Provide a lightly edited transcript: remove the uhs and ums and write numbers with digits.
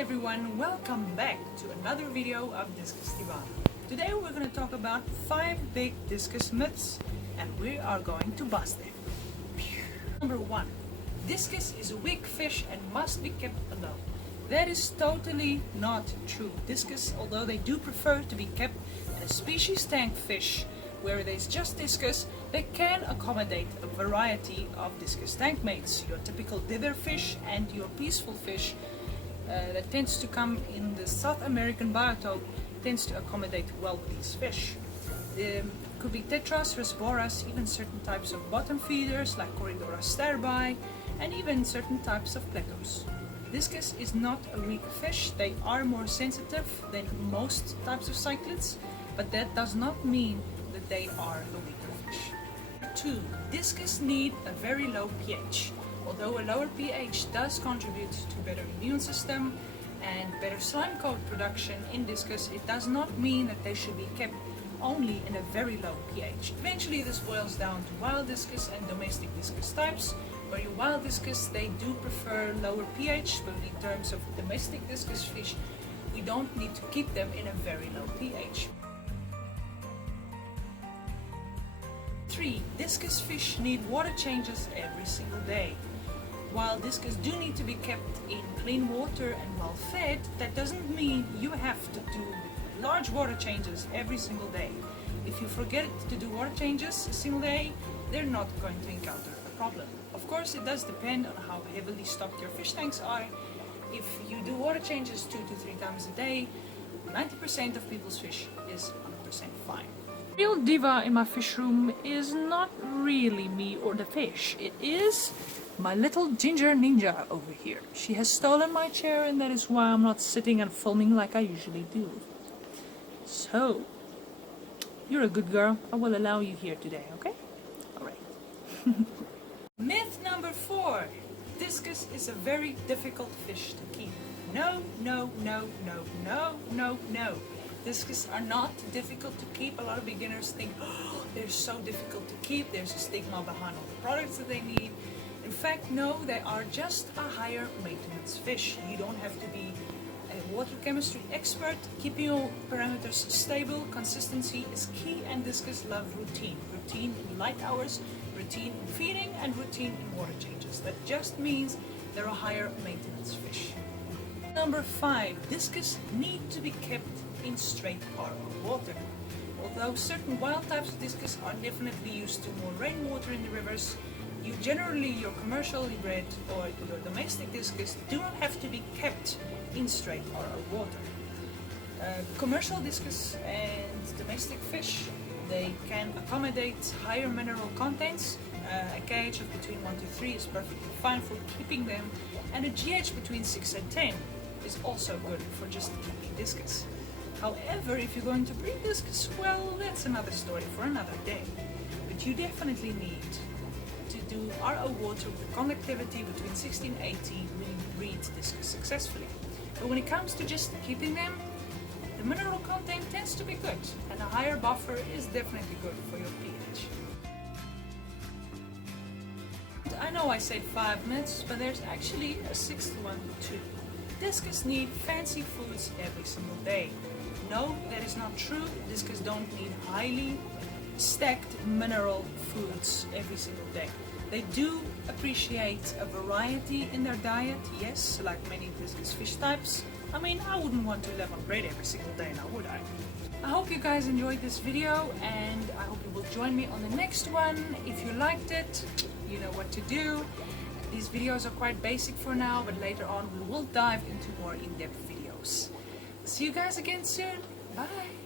everyone, welcome back to another video of Discus Divana. Today we're going to talk about 5 big discus myths and we are going to bust them. Number 1. Discus is a weak fish and must be kept alone. That is totally not true. Discus, although they do prefer to be kept in a species tank fish where there's just discus, they can accommodate a variety of discus tank mates. Your typical dither fish and your peaceful fish that tends to come in the South American biotope tends to accommodate well with these fish. Could be tetras, rasboras, even certain types of bottom feeders like Corridora sterbai, and even certain types of platos. Discus is not a weak fish. They are more sensitive than most types of cichlids, but that does not mean that they are a weaker fish. 2. Discus need a very low pH. Although a lower pH does contribute to better immune system and better slime coat production in discus, it does not mean that they should be kept only in a very low pH. Eventually this boils down to wild discus and domestic discus types, where your wild discus, they do prefer lower pH, but in terms of domestic discus fish, we don't need to keep them in a very low pH. 3. Discus fish need water changes every single day. While discus do need to be kept in clean water and well fed, that doesn't mean you have to do large water changes every single day. If you forget to do water changes a single day, they're not going to encounter a problem. Of course, it does depend on how heavily stocked your fish tanks are. If you do water changes 2 to 3 times a day, 90% of people's fish is 100% fine. Real diva in my fish room is not really me or the fish. It is my little ginger ninja over here. She has stolen my chair and that is why I'm not sitting and filming like I usually do. So, you're a good girl. I will allow you here today, okay? Alright. Myth number 4. Discus is a very difficult fish to keep. No, no, no, no, no, no, no. Discus are not difficult to keep. A lot of beginners think, oh, they're so difficult to keep. There's a stigma behind all the products that they need. In fact, no, they are just a higher maintenance fish. You don't have to be a water chemistry expert. Keeping your parameters stable, consistency is key, and discus love routine. Routine in light hours, routine in feeding, and routine in water changes. That just means they're a higher maintenance fish. Number 5. Discus need to be kept in straight RO water. Although certain wild types of discus are definitely used to more rainwater in the rivers, your commercially bred or your domestic discus do not have to be kept in straight RO water. Commercial discus and domestic fish, they can accommodate higher mineral contents. A KH of between 1 to 3 is perfectly fine for keeping them, and a GH between 6 and 10 is also good for just keeping discus. However, if you're going to breed discus, well, that's another story for another day. But you definitely need to do RO water with conductivity between 16 and 18 when you breed discus successfully. But when it comes to just keeping them, the mineral content tends to be good, and a higher buffer is definitely good for your pH. I know I said 5 myths, but there's actually a 6th one too. Discus need fancy foods every single day. No, that is not true. Discus don't need highly stacked mineral foods every single day. They do appreciate a variety in their diet, yes, like many discus fish types. I mean, I wouldn't want to live on bread every single day now, would I? I hope you guys enjoyed this video, and I hope you will join me on the next one. If you liked it, you know what to do. These videos are quite basic for now, but later on we will dive into more in-depth videos. See you guys again soon. Bye!